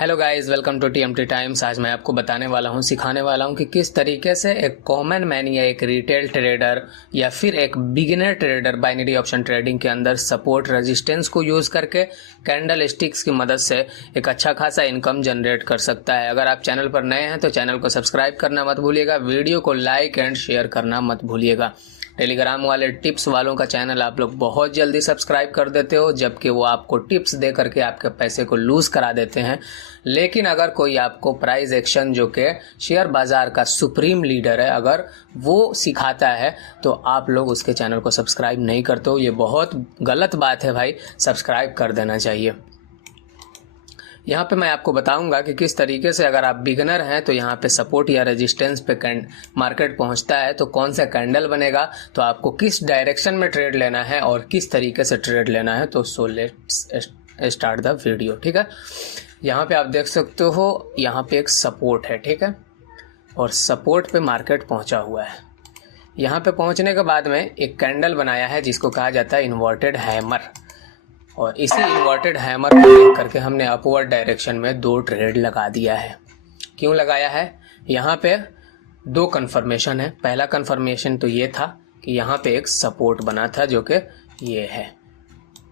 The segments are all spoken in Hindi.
Hello guys, welcome to TMT Times. आज मैं आपको बताने वाला हूं, सिखाने वाला हूं कि किस तरीके से एक कॉमन मैन या एक रिटेल ट्रेडर या फिर एक beginner trader binary option trading के अंदर सपोर्ट रेजिस्टेंस को यूज़ करके कैंडल स्टिक्स की मदद से एक अच्छा खासा इनकम जनरेट कर सकता है। अगर आप चैनल पर नए हैं तो चैनल को सब्सक्राइब करना मत भूलिएगा, वीडियो को लाइक एंड शेयर करना मत भूलिएगा। टेलीग्राम वाले टिप्स वालों का चैनल आप लोग बहुत जल्दी सब्सक्राइब कर देते हो, जबकि वो आपको टिप्स दे करके आपके पैसे को लूज करा देते हैं। लेकिन अगर कोई आपको प्राइस एक्शन, जो कि शेयर बाजार का सुप्रीम लीडर है, अगर वो सिखाता है तो आप लोग उसके चैनल को सब्सक्राइब नहीं करते हो। ये बहुत गलत बात है भाई, सब्सक्राइब कर देना चाहिए। यहाँ पे मैं आपको बताऊंगा कि किस तरीके से अगर आप बिगनर हैं तो यहाँ पे सपोर्ट या रेजिस्टेंस पे मार्केट पहुँचता है तो कौन सा कैंडल बनेगा, तो आपको किस डायरेक्शन में ट्रेड लेना है और किस तरीके से ट्रेड लेना है। तो so let's start the video. ठीक है, यहाँ पे आप देख सकते हो, यहाँ पे एक सपोर्ट है, ठीक है, और सपोर्ट पे मार्केट पहुँचा हुआ है। यहाँ पे पहुँचने के बाद में एक कैंडल बनाया है जिसको कहा जाता है इन्वर्टेड हैमर, और इसी इन्वर्टेड हैमर को देख करके हमने अपवर्ड डायरेक्शन में 2 ट्रेड लगा दिया है। क्यों लगाया है? यहाँ पे 2 कन्फर्मेशन है। पहला कन्फर्मेशन तो ये था कि यहाँ पे एक सपोर्ट बना था, जो कि ये है,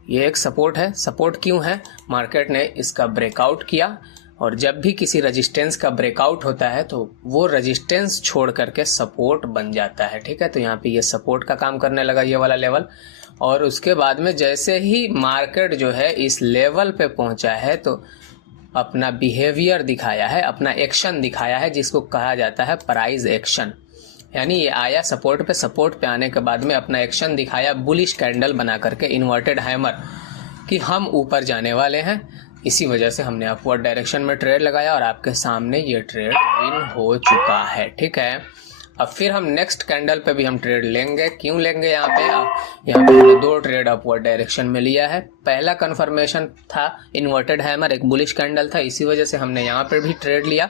ये एक सपोर्ट है। सपोर्ट क्यों है? मार्केट ने इसका ब्रेकआउट किया, और जब भी किसी रेजिस्टेंस का ब्रेकआउट होता है तो वो रेजिस्टेंस छोड़ करके सपोर्ट बन जाता है। ठीक है, तो यहाँ पे ये सपोर्ट का काम करने लगा, ये वाला लेवल। और उसके बाद में जैसे ही मार्केट जो है इस लेवल पे पहुंचा है तो अपना बिहेवियर दिखाया है, अपना एक्शन दिखाया है, जिसको कहा जाता है प्राइस एक्शन। यानी ये आया सपोर्ट पे, सपोर्ट पे आने के बाद में अपना एक्शन दिखाया बुलिश कैंडल बना करके इन्वर्टेड हैमर कि हम ऊपर जाने वाले हैं। इसी वजह से हमने अपवर्ड डायरेक्शन में ट्रेड लगाया और आपके सामने ये ट्रेड विन हो चुका है। ठीक है, अब फिर हम नेक्स्ट कैंडल पे भी हम ट्रेड लेंगे। क्यों लेंगे? यहाँ पे हमने 2 ट्रेड अपवर्ड डायरेक्शन में लिया है। पहला कंफर्मेशन था इन्वर्टेड हैमर, एक बुलिश कैंडल था, इसी वजह से हमने यहाँ पे भी ट्रेड लिया।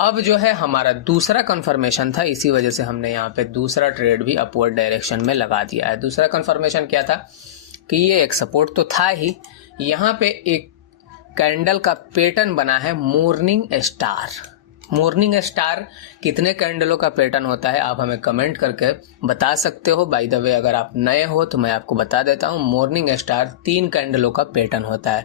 अब जो है हमारा दूसरा कंफर्मेशन था, इसी वजह से हमने यहाँ पे दूसरा ट्रेड भी अपवर्ड डायरेक्शन में लगा दिया है। दूसरा कंफर्मेशन क्या था कि ये एक सपोर्ट तो था ही, यहाँ पे एक कैंडल का पैटर्न बना है मॉर्निंग स्टार। मॉर्निंग स्टार कितने कैंडलों का पैटर्न होता है आप हमें कमेंट करके बता सकते हो। बाय द वे, अगर आप नए हो तो मैं आपको बता देता हूँ, मॉर्निंग स्टार 3 कैंडलों का पैटर्न होता है।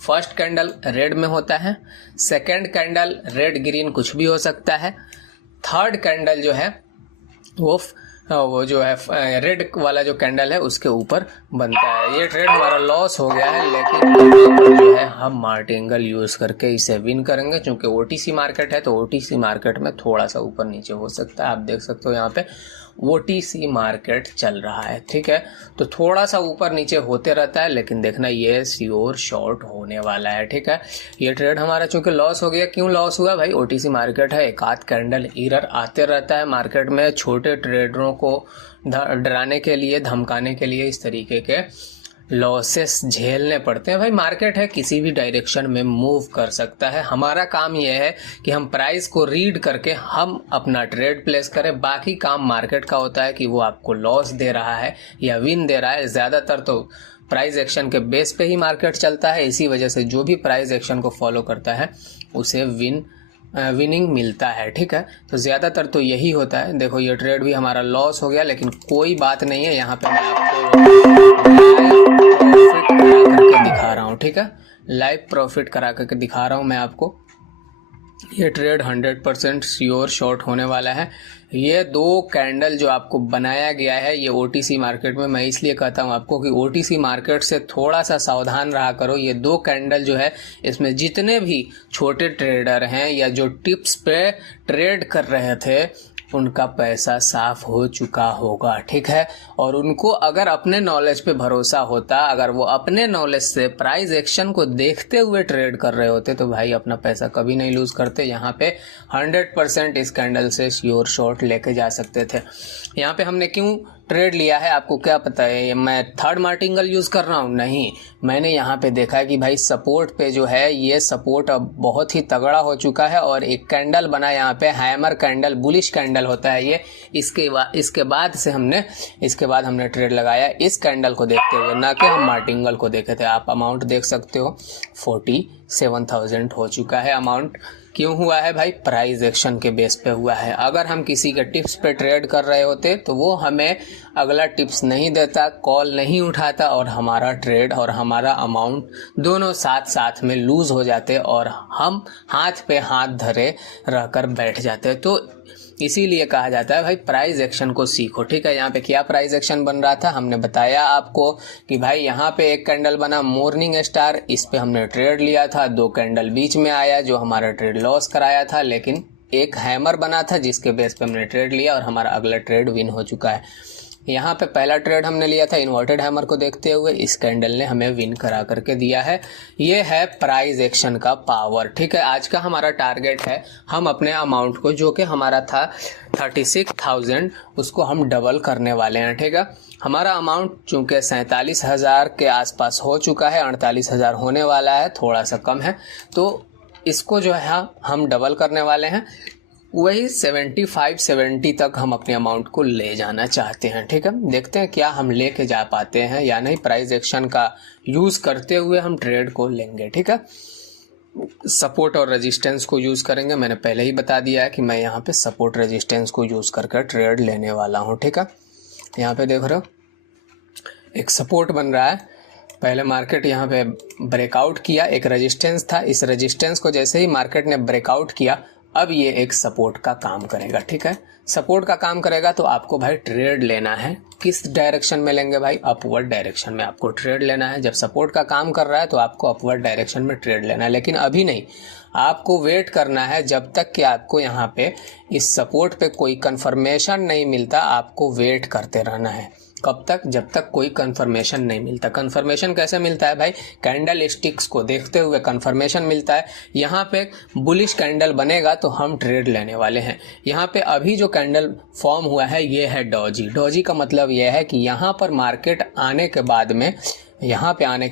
फर्स्ट कैंडल रेड में होता है, सेकंड कैंडल रेड ग्रीन कुछ भी हो सकता है, थर्ड कैंडल जो है वो जो है रेड वाला जो कैंडल है उसके ऊपर बनता है। ये ट्रेड हमारा लॉस हो गया है, लेकिन जो है हम मार्टिंगल यूज करके इसे विन करेंगे। क्योंकि ओटीसी मार्केट है तो ओटीसी मार्केट में थोड़ा सा ऊपर नीचे हो सकता है। आप देख सकते हो यहाँ पे ओटीसी मार्केट चल रहा है, ठीक है, तो थोड़ा सा ऊपर नीचे होते रहता है, लेकिन देखना ये श्योर शॉर्ट होने वाला है। ठीक है, ये ट्रेड हमारा चूंकि लॉस हो गया। क्यों लॉस हुआ भाई? ओटीसी मार्केट है, एक आध कैंडल एरर आते रहता है मार्केट में। छोटे ट्रेडरों को डराने के लिए, धमकाने के लिए इस तरीके के लॉसेस झेलने पड़ते हैं। भाई मार्केट है, किसी भी डायरेक्शन में मूव कर सकता है। हमारा काम यह है कि हम प्राइस को रीड करके हम अपना ट्रेड प्लेस करें। बाकी काम मार्केट का होता है कि वो आपको लॉस दे रहा है या विन दे रहा है। ज़्यादातर तो प्राइस एक्शन के बेस पे ही मार्केट चलता है, इसी वजह से जो भी प्राइस एक्शन को फॉलो करता है उसे विनिंग मिलता है। ठीक है, तो ज़्यादातर तो यही होता है। देखो ये ट्रेड भी हमारा लॉस हो गया, लेकिन कोई बात नहीं है। यहाँ पे मैं आपको प्रॉफिट करा करके दिखा रहा हूँ। ठीक है, लाइव प्रॉफिट करा करके दिखा रहा हूँ मैं आपको। ये ट्रेड 100% श्योर शॉर्ट होने वाला है। ये 2 कैंडल जो आपको बनाया गया है ये ओटीसी मार्केट में, मैं इसलिए कहता हूँ आपको कि ओटीसी मार्केट से थोड़ा सा सावधान रहा करो। ये 2 कैंडल जो है, इसमें जितने भी छोटे ट्रेडर हैं या जो टिप्स पे ट्रेड कर रहे थे उनका पैसा साफ हो चुका होगा। ठीक है, और उनको अगर अपने नॉलेज पे भरोसा होता, अगर वो अपने नॉलेज से प्राइस एक्शन को देखते हुए ट्रेड कर रहे होते तो भाई अपना पैसा कभी नहीं लूज करते। यहाँ पे 100% इस कैंडल से श्योर शॉर्ट लेके जा सकते थे। यहाँ पे हमने क्यों ट्रेड लिया है आपको क्या पता है? मैं थर्ड मार्टिंगल यूज कर रहा हूँ? नहीं, मैंने यहाँ पे देखा कि भाई सपोर्ट पे जो है ये सपोर्ट अब बहुत ही तगड़ा हो चुका है, और एक कैंडल बना यहाँ पे हैमर कैंडल, बुलिश कैंडल होता है ये। इसके बाद हमने ट्रेड लगाया इस कैंडल को देखते हुए, ना कि हम मार्टिंगल को देखे थे। आप अमाउंट देख सकते हो 40 7000 हो चुका है अमाउंट। क्यों हुआ है भाई? प्राइस एक्शन के बेस पे हुआ है। अगर हम किसी के टिप्स पे ट्रेड कर रहे होते तो वो हमें अगला टिप्स नहीं देता, कॉल नहीं उठाता और हमारा ट्रेड और हमारा अमाउंट दोनों साथ साथ में लूज हो जाते और हम हाथ पे हाथ धरे रहकर बैठ जाते। तो इसीलिए कहा जाता है भाई प्राइस एक्शन को सीखो, ठीक है। यहाँ पे क्या प्राइस एक्शन बन रहा था, हमने बताया आपको कि भाई यहाँ पे एक कैंडल बना मॉर्निंग स्टार, इस पे हमने ट्रेड लिया था, 2 कैंडल बीच में आया जो हमारा ट्रेड लॉस कराया था, लेकिन एक हैमर बना था जिसके बेस पे हमने ट्रेड लिया और हमारा अगला ट्रेड विन हो चुका है। यहाँ पे पहला ट्रेड हमने लिया था इन्वर्टेड हैमर को देखते हुए, इस कैंडल ने हमें विन करा करके दिया है। ये है प्राइस एक्शन का पावर, ठीक है। आज का हमारा टारगेट है हम अपने अमाउंट को जो कि हमारा था 36,000 उसको हम डबल करने वाले हैं, ठीक है। हमारा अमाउंट चूंकि 47,000 के आसपास हो चुका है, 48,000 होने वाला है, थोड़ा सा कम है, तो इसको जो है हम डबल करने वाले हैं। वही 75-70 तक हम अपने अमाउंट को ले जाना चाहते हैं, ठीक है। देखते हैं क्या हम लेके जा पाते हैं या नहीं। प्राइस एक्शन का यूज करते हुए हम ट्रेड को लेंगे, ठीक है। सपोर्ट और रेजिस्टेंस को यूज करेंगे। मैंने पहले ही बता दिया है कि मैं यहाँ पे सपोर्ट रेजिस्टेंस को यूज करके ट्रेड लेने वाला हूँ, ठीक है। यहाँ पे देख रहे हो एक सपोर्ट बन रहा है, पहले मार्केट यहाँ पे ब्रेकआउट किया, एक रेजिस्टेंस था, इस रेजिस्टेंस को जैसे ही मार्केट ने ब्रेकआउट किया अब ये एक सपोर्ट का काम करेगा, ठीक है। सपोर्ट का काम करेगा तो आपको भाई ट्रेड लेना है। किस डायरेक्शन में लेंगे भाई? अपवर्ड डायरेक्शन में आपको ट्रेड लेना है। जब सपोर्ट का काम कर रहा है तो आपको अपवर्ड डायरेक्शन में ट्रेड लेना है, लेकिन अभी नहीं, आपको वेट करना है जब तक कि आपको यहाँ पे इस सपोर्ट पे कोई कंफर्मेशन नहीं मिलता। आपको वेट करते रहना है। कब तक? जब तक कोई कंफर्मेशन नहीं मिलता। कंफर्मेशन कैसे मिलता है भाई? कैंडल स्टिक्स को देखते हुए कंफर्मेशन मिलता है। यहाँ पे बुलिश कैंडल बनेगा तो हम ट्रेड लेने वाले हैं। यहाँ पे अभी जो कैंडल फॉर्म हुआ है ये है डॉजी। डॉजी का मतलब यह है कि यहाँ पर मार्केट आने के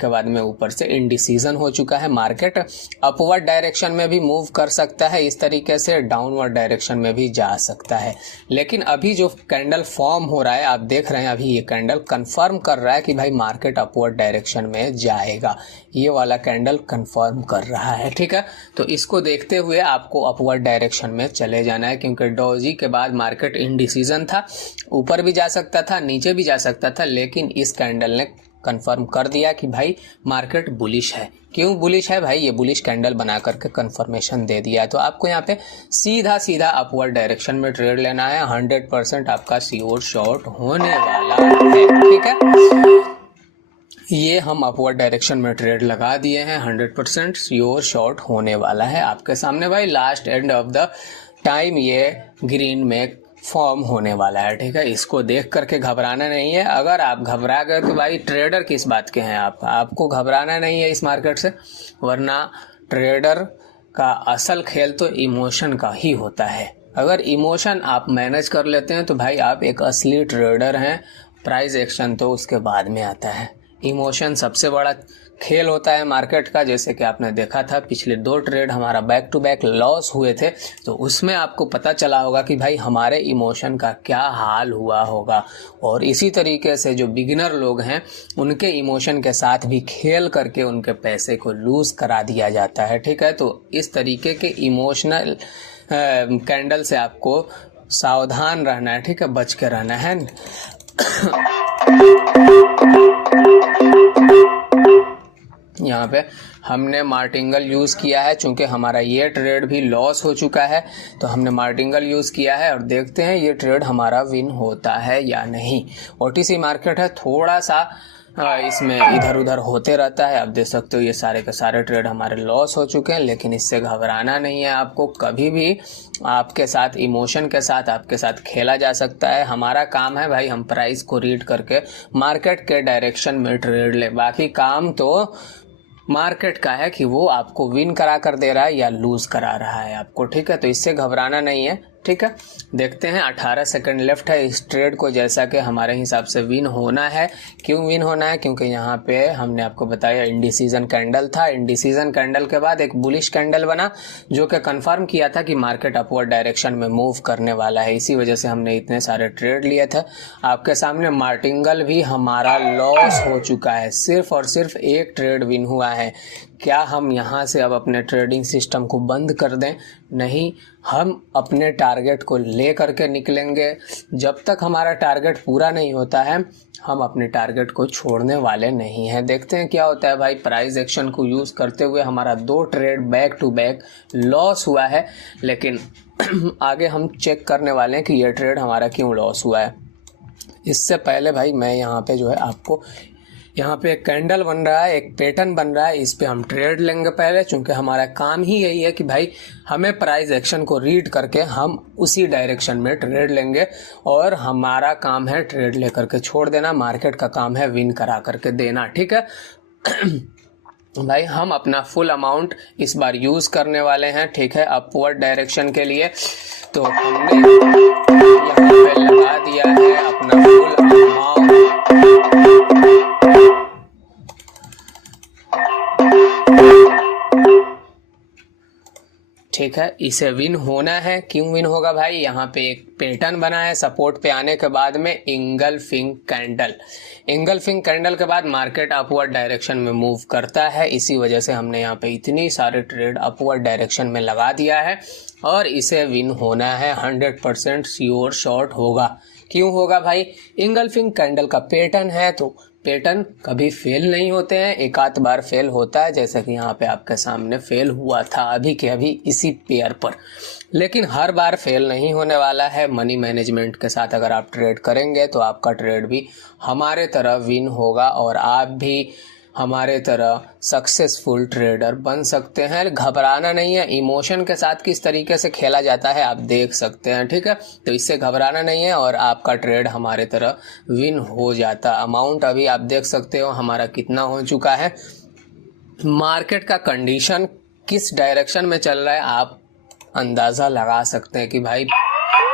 बाद में ऊपर से इंडिसीजन हो चुका है। मार्केट अपवर्ड डायरेक्शन में भी मूव कर सकता है, इस तरीके से डाउनवर्ड डायरेक्शन में भी जा सकता है। लेकिन अभी जो कैंडल फॉर्म हो रहा है आप देख रहे हैं, अभी ये कैंडल कंफर्म कर रहा है कि भाई मार्केट अपवर्ड डायरेक्शन में जाएगा। ये वाला कैंडल कंफर्म कर रहा है, ठीक है। तो इसको देखते हुए आपको अपवर्ड डायरेक्शन में चले जाना है, क्योंकि डॉजी के बाद मार्केट इंडिसीजन था, ऊपर भी जा सकता था नीचे भी जा सकता था, लेकिन इस कैंडल ने कंफर्म कर दिया कि भाई मार्केट बुलिश है। क्यों बुलिश है भाई? ये बुलिश कैंडल बना करके कंफर्मेशन दे दिया है। तो आपको यहाँ पे सीधा अपवर्ड डायरेक्शन में ट्रेड लेना है। 100% आपका श्योर शॉर्ट होने वाला है, ठीक है। ये हम अपवर्ड डायरेक्शन में ट्रेड लगा दिए हैं, 100% श्योर शॉर्ट होने वाला है आपके सामने भाई। Last end of the time ये ग्रीन में फॉर्म होने वाला है, ठीक है। इसको देख करके घबराना नहीं है। अगर आप घबरा गए तो भाई ट्रेडर किस बात के हैं आप? आपको घबराना नहीं है इस मार्केट से, वरना ट्रेडर का असल खेल तो इमोशन का ही होता है। अगर इमोशन आप मैनेज कर लेते हैं तो भाई आप एक असली ट्रेडर हैं। प्राइस एक्शन तो उसके बाद में आता है। इमोशन सबसे बड़ा खेल होता है मार्केट का। जैसे कि आपने देखा था पिछले 2 ट्रेड हमारा बैक टू बैक लॉस हुए थे, तो उसमें आपको पता चला होगा कि भाई हमारे इमोशन का क्या हाल हुआ होगा। और इसी तरीके से जो बिगिनर लोग हैं उनके इमोशन के साथ भी खेल करके उनके पैसे को लूज करा दिया जाता है, ठीक है। तो इस तरीके के इमोशनल कैंडल से आपको सावधान रहना है, ठीक है, बच के रहना है। यहाँ पे हमने मार्टिंगल यूज़ किया है, चूंकि हमारा ये ट्रेड भी लॉस हो चुका है तो हमने मार्टिंगल यूज़ किया है और देखते हैं ये ट्रेड हमारा विन होता है या नहीं। ओटीसी मार्केट है, थोड़ा सा इसमें इधर उधर होते रहता है। आप देख सकते हो ये सारे के सारे ट्रेड हमारे लॉस हो चुके हैं, लेकिन इससे घबराना नहीं है आपको। कभी भी आपके साथ इमोशन के साथ आपके साथ खेला जा सकता है। हमारा काम है भाई हम प्राइस को रीड करके मार्केट के डायरेक्शन में ट्रेड ले। बाकी काम तो मार्केट का है कि वो आपको विन करा कर दे रहा है या लूज करा रहा है आपको, ठीक है। तो इससे घबराना नहीं है, ठीक है। देखते हैं 18 सेकंड लेफ्ट है इस ट्रेड को, जैसा कि हमारे हिसाब से विन होना है। क्यों विन होना है? क्योंकि यहाँ पे हमने आपको बताया इंडिसीजन कैंडल था। इंडिसीजन कैंडल के बाद एक बुलिश कैंडल बना जो कि कंफर्म किया था कि मार्केट अपवर्ड डायरेक्शन में मूव करने वाला है। इसी वजह से हमने इतने सारे ट्रेड लिए थे। आपके सामने मार्टिंगल भी हमारा लॉस हो चुका है, सिर्फ और सिर्फ एक ट्रेड विन हुआ है। क्या हम यहाँ से अब अपने ट्रेडिंग सिस्टम को बंद कर दें? नहीं, हम अपने टारगेट को ले करके निकलेंगे। जब तक हमारा टारगेट पूरा नहीं होता है हम अपने टारगेट को छोड़ने वाले नहीं हैं। देखते हैं क्या होता है भाई। प्राइस एक्शन को यूज़ करते हुए हमारा 2 trade back to back loss हुआ है, लेकिन आगे हम चेक करने वाले हैं कि ये ट्रेड हमारा क्यों लॉस हुआ है। इससे पहले भाई मैं यहाँ पे जो है आपको, यहाँ पे एक कैंडल बन रहा है, एक पैटर्न बन रहा है, इस पे हम ट्रेड लेंगे पहले, क्योंकि हमारा काम ही यही है कि भाई हमें प्राइस एक्शन को रीड करके हम उसी डायरेक्शन में ट्रेड लेंगे, और हमारा काम है ट्रेड लेकर के छोड़ देना, मार्केट का काम है विन करा करके देना, ठीक है। भाई हम अपना फुल अमाउंट इस बार यूज़ करने वाले हैं, ठीक है, अपवर्ड डायरेक्शन के लिए। तो हमने यहाँ पे लगा दिया है अपना फुल अमाउंट, ठीक है। इसे विन होना है। क्यों विन होगा भाई? यहाँ पे एक पैटर्न बना है, सपोर्ट पे आने के बाद में इंगल्फिंग कैंडल, इंगल्फिंग कैंडल के बाद मार्केट अपवर्ड डायरेक्शन में मूव करता है। इसी वजह से हमने यहाँ पे इतनी सारे ट्रेड अपवर्ड डायरेक्शन में लगा दिया है, और इसे विन होना है। 100% श्योर शॉर्ट होगा। क्यों होगा भाई? इंगल्फिंग कैंडल का पैटर्न है, तो पैटर्न कभी फेल नहीं होते हैं, एक आध बार फेल होता है, जैसा कि यहाँ पे आपके सामने फेल हुआ था अभी के अभी इसी पेयर पर, लेकिन हर बार फेल नहीं होने वाला है। मनी मैनेजमेंट के साथ अगर आप ट्रेड करेंगे तो आपका ट्रेड भी हमारे तरह विन होगा, और आप भी हमारे तरह सक्सेसफुल ट्रेडर बन सकते हैं। घबराना नहीं है, इमोशन के साथ किस तरीके से खेला जाता है आप देख सकते हैं, ठीक है। तो इससे घबराना नहीं है, और आपका ट्रेड हमारे तरह विन हो जाता। अमाउंट अभी आप देख सकते हो हमारा कितना हो चुका है। मार्केट का कंडीशन किस डायरेक्शन में चल रहा है आप अंदाज़ा लगा सकते हैं कि भाई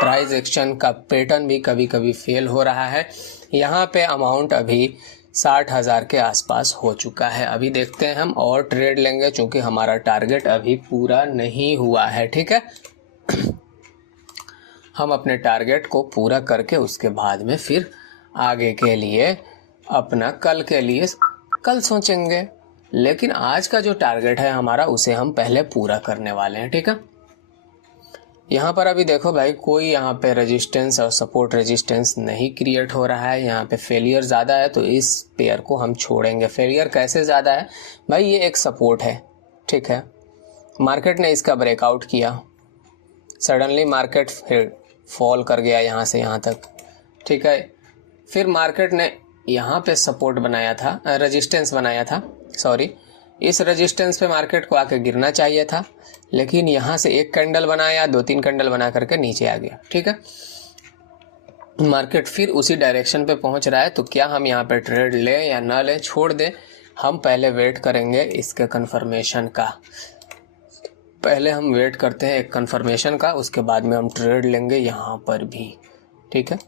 प्राइस एक्शन का पैटर्न भी कभी कभी फेल हो रहा है। यहाँ पे अमाउंट अभी 60,000 के आसपास हो चुका है। अभी देखते हैं हम और ट्रेड लेंगे, चूँकि हमारा टारगेट अभी पूरा नहीं हुआ है, ठीक है। हम अपने टारगेट को पूरा करके उसके बाद में फिर आगे के लिए अपना कल के लिए कल सोचेंगे, लेकिन आज का जो टारगेट है हमारा उसे हम पहले पूरा करने वाले हैं, ठीक है। यहाँ पर अभी देखो भाई कोई यहाँ पे रेजिस्टेंस और सपोर्ट रेजिस्टेंस नहीं क्रिएट हो रहा है, यहाँ पे फेलियर ज़्यादा है, तो इस पेयर को हम छोड़ेंगे। फेलियर कैसे ज़्यादा है भाई? ये एक सपोर्ट है, ठीक है, मार्केट ने इसका ब्रेकआउट किया, सडनली मार्केट फिर फॉल कर गया यहाँ से यहाँ तक, ठीक है। फिर मार्केट ने यहाँ पे सपोर्ट बनाया था, रेजिस्टेंस बनाया था, सॉरी, इस रेजिस्टेंस पे मार्केट को आके गिरना चाहिए था, लेकिन यहाँ से एक कैंडल बनाया, 2-3 कैंडल बना करके नीचे आ गया, ठीक है। मार्केट फिर उसी डायरेक्शन पे पहुँच रहा है, तो क्या हम यहाँ पे ट्रेड लें या ना लें, छोड़ दें? हम पहले वेट करेंगे इसके कंफर्मेशन का, पहले हम वेट करते हैं एक कंफर्मेशन का, उसके बाद में हम ट्रेड लेंगे यहाँ पर भी, ठीक है।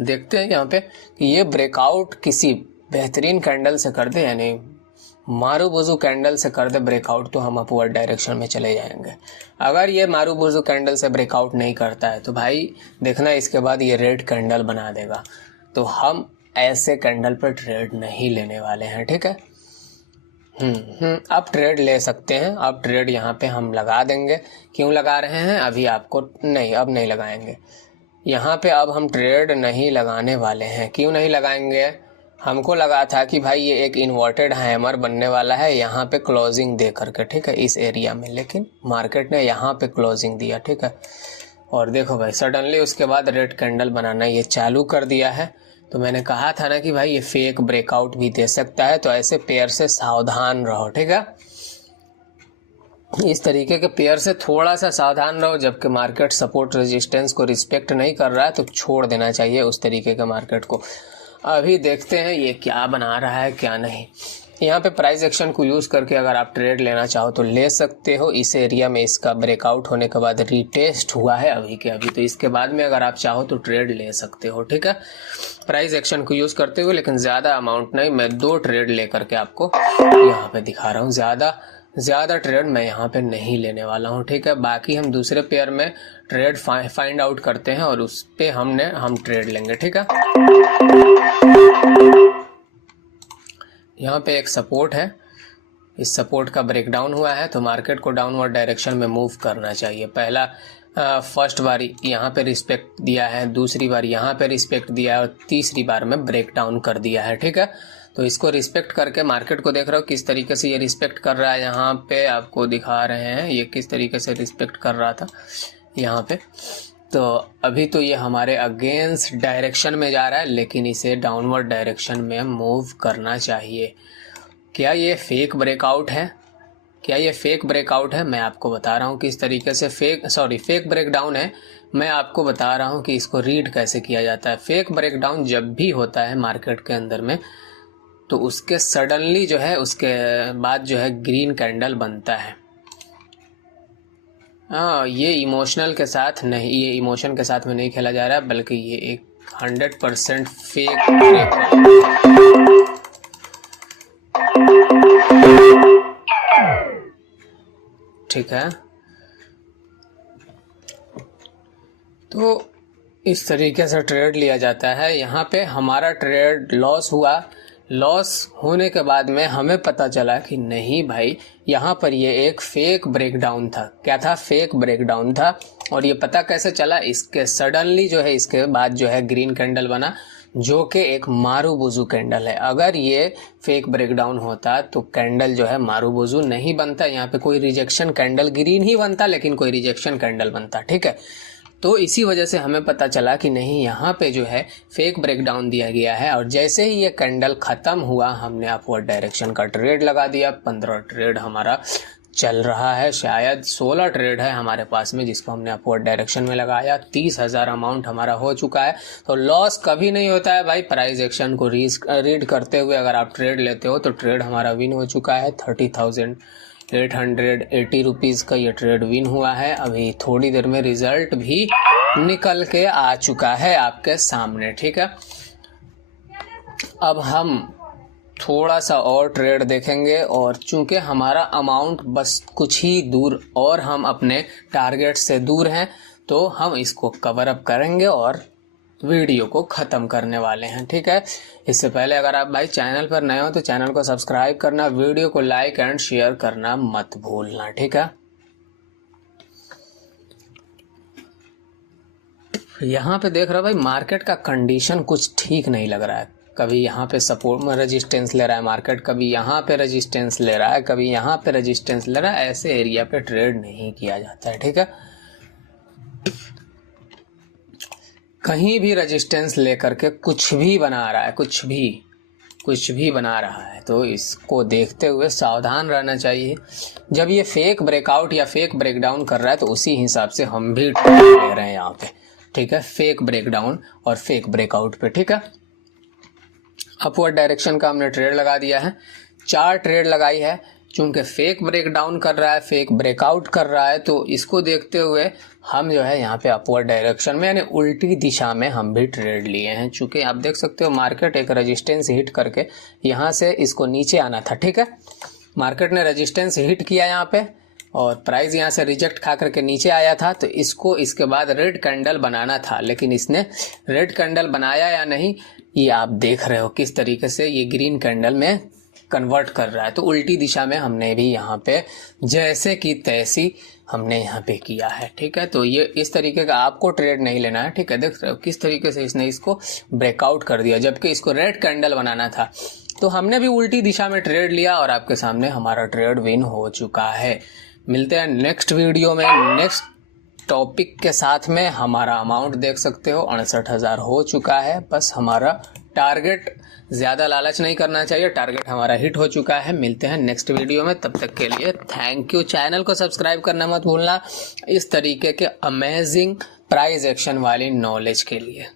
देखते हैं यहाँ पे कि ये ब्रेकआउट किसी बेहतरीन कैंडल से कर दे, यानी मारूबुजू कैंडल से कर दे ब्रेकआउट, तो हम अपवर्ड डायरेक्शन में चले जाएंगे। अगर ये मारूबुजू कैंडल से ब्रेकआउट नहीं करता है तो भाई देखना इसके बाद ये रेड कैंडल बना देगा, तो हम ऐसे कैंडल पर ट्रेड नहीं लेने वाले हैं, ठीक है। अब ट्रेड ले सकते हैं, अब ट्रेड यहाँ पे हम लगा देंगे। क्यों लगा रहे हैं अभी आपको नहीं, अब नहीं लगाएंगे यहाँ पे, अब हम ट्रेड नहीं लगाने वाले हैं। क्यों नहीं लगाएंगे? हमको लगा था कि भाई ये एक इन्वर्टेड हैमर बनने वाला है यहाँ पे क्लोजिंग दे करके, ठीक है, इस एरिया में, लेकिन मार्केट ने यहाँ पे क्लोजिंग दिया, ठीक है। और देखो भाई सडनली उसके बाद रेड कैंडल बनाना ये चालू कर दिया है। तो मैंने कहा था ना कि भाई ये फेक ब्रेकआउट भी दे सकता है, तो ऐसे पेयर से सावधान रहो, ठीक है। इस तरीके के पेयर से थोड़ा सा सावधान रहो। जबकि मार्केट सपोर्ट रेजिस्टेंस को रिस्पेक्ट नहीं कर रहा है तो छोड़ देना चाहिए उस तरीके के मार्केट को। अभी देखते हैं ये क्या बना रहा है क्या नहीं। यहाँ पे प्राइस एक्शन को यूज़ करके अगर आप ट्रेड लेना चाहो तो ले सकते हो। इस एरिया में इसका ब्रेकआउट होने के बाद रीटेस्ट हुआ है अभी के अभी, तो इसके बाद में अगर आप चाहो तो ट्रेड ले सकते हो, ठीक है, प्राइस एक्शन को यूज़ करते हुए, लेकिन ज़्यादा अमाउंट नहीं। मैं 2 ट्रेड ले करके आपको यहाँ पे दिखा रहा हूँ, ज़्यादा ट्रेड मैं यहाँ पे नहीं लेने वाला हूँ, ठीक है। बाकी हम दूसरे पेयर में ट्रेड फाइंड आउट करते हैं और उस पे हम ट्रेड लेंगे, ठीक है। यहाँ पे एक सपोर्ट है, इस सपोर्ट का ब्रेकडाउन हुआ है तो मार्केट को डाउनवर्ड डायरेक्शन में मूव करना चाहिए। पहला फर्स्ट बार यहाँ पे रिस्पेक्ट दिया है, दूसरी बार यहाँ पे रिस्पेक्ट दिया है और तीसरी बार में ब्रेकडाउन कर दिया है। ठीक है, तो इसको रिस्पेक्ट करके मार्केट को देख रहे हो किस तरीके से ये रिस्पेक्ट कर रहा है। यहाँ पे आपको दिखा रहे हैं ये किस तरीके से रिस्पेक्ट कर रहा था यहाँ पे। तो अभी तो ये हमारे अगेंस्ट डायरेक्शन में जा रहा है, लेकिन इसे डाउनवर्ड डायरेक्शन में मूव करना चाहिए। क्या ये फेक ब्रेकआउट है? क्या ये फेक ब्रेकआउट है? मैं आपको बता रहा हूँ किस तरीके से फेक ब्रेकडाउन है। मैं आपको बता रहा हूँ कि इसको रीड कैसे किया जाता है। फेक ब्रेकडाउन जब भी होता है मार्केट के अंदर में, तो उसके सडनली जो है उसके बाद जो है ग्रीन कैंडल बनता है। ये इमोशनल के साथ नहीं, ये इमोशन के साथ में नहीं खेला जा रहा है, बल्कि ये एक 100% फेक ब्रेकआउट। ठीक है, तो इस तरीके से ट्रेड लिया जाता है। यहाँ पे हमारा ट्रेड लॉस हुआ। लॉस होने के बाद में हमें पता चला कि नहीं भाई, यहाँ पर ये एक फेक ब्रेकडाउन था। क्या था? फेक ब्रेकडाउन था। और ये पता कैसे चला? इसके सडनली जो है इसके बाद जो है ग्रीन कैंडल बना, जो कि एक मारूबुजू कैंडल है। अगर ये फेक ब्रेकडाउन होता तो कैंडल जो है मारूबुजू नहीं बनता, यहाँ पे कोई रिजेक्शन कैंडल, ग्रीन ही बनता लेकिन कोई रिजेक्शन कैंडल बनता। ठीक है, तो इसी वजह से हमें पता चला कि नहीं, यहाँ पे जो है फेक ब्रेकडाउन दिया गया है। और जैसे ही ये कैंडल ख़त्म हुआ, हमने अपवर्ड डायरेक्शन का ट्रेड लगा दिया। 15 ट्रेड हमारा चल रहा है, शायद 16 ट्रेड है हमारे पास में जिसको हमने अपवर्ड डायरेक्शन में लगाया। 30,000 अमाउंट हमारा हो चुका है। तो लॉस कभी नहीं होता है भाई। प्राइस एक्शन को रीड करते हुए अगर आप ट्रेड लेते हो तो ट्रेड हमारा विन हो चुका है। 30,880 रुपीज़ का ये ट्रेड विन हुआ है। अभी थोड़ी देर में रिजल्ट भी निकल के आ चुका है आपके सामने। ठीक है, अब हम थोड़ा सा और ट्रेड देखेंगे, और चूंकि हमारा अमाउंट बस कुछ ही दूर और हम अपने टारगेट से दूर हैं, तो हम इसको कवर अप करेंगे और वीडियो को ख़त्म करने वाले हैं। ठीक है, इससे पहले अगर आप भाई चैनल पर नए हो तो चैनल को सब्सक्राइब करना, वीडियो को लाइक एंड शेयर करना मत भूलना। ठीक है, यहाँ पे देख रहा हो भाई मार्केट का कंडीशन कुछ ठीक नहीं लग रहा है। कभी यहाँ पे सपोर्ट में रेजिस्टेंस ले रहा है मार्केट, कभी यहाँ पे रेजिस्टेंस ले रहा है, कभी यहाँ पे रेजिस्टेंस ले रहा है। ऐसे एरिया पे ट्रेड नहीं किया जाता है। ठीक है, कहीं भी रेजिस्टेंस लेकर के कुछ भी बना रहा है, कुछ भी बना रहा है, तो इसको देखते हुए सावधान रहना चाहिए। जब ये फेक ब्रेकआउट या फेक ब्रेकडाउन कर रहा है तो उसी हिसाब से हम भी ट्रेड ले रहे हैं यहाँ पे। ठीक है, फेक ब्रेकडाउन और फेक ब्रेकआउट पे। ठीक है, अपवर्ड डायरेक्शन का हमने ट्रेड लगा दिया है, 4 ट्रेड लगाई है। चूंकि फेक ब्रेकडाउन कर रहा है, फेक ब्रेकआउट कर रहा है, तो इसको देखते हुए हम जो है यहाँ पे अपवर्ड डायरेक्शन में यानी उल्टी दिशा में हम भी ट्रेड लिए हैं। चूंकि आप देख सकते हो मार्केट एक रेजिस्टेंस हिट करके यहाँ से इसको नीचे आना था। ठीक है, मार्केट ने रेजिस्टेंस हिट किया यहाँ पे और प्राइस यहाँ से रिजेक्ट खा करके नीचे आया था, तो इसको इसके बाद रेड कैंडल बनाना था, लेकिन इसने रेड कैंडल बनाया या नहीं ये आप देख रहे हो किस तरीके से ये ग्रीन कैंडल में कन्वर्ट कर रहा है। तो उल्टी दिशा में हमने भी यहाँ पे जैसे कि तैसी हमने यहाँ पे किया है। ठीक है, तो ये इस तरीके का आपको ट्रेड नहीं लेना है। ठीक है, देख रहे हो किस तरीके से इसने इसको ब्रेकआउट कर दिया, जबकि इसको रेड कैंडल बनाना था। तो हमने भी उल्टी दिशा में ट्रेड लिया और आपके सामने हमारा ट्रेड विन हो चुका है। मिलते हैं नेक्स्ट वीडियो में नेक्स्ट टॉपिक के साथ में। हमारा अमाउंट देख सकते हो 68,000 हो चुका है। बस हमारा टारगेट, ज़्यादा लालच नहीं करना चाहिए, टारगेट हमारा हिट हो चुका है। मिलते हैं नेक्स्ट वीडियो में, तब तक के लिए थैंक यू। चैनल को सब्सक्राइब करना मत भूलना इस तरीके के अमेजिंग प्राइस एक्शन वाली नॉलेज के लिए।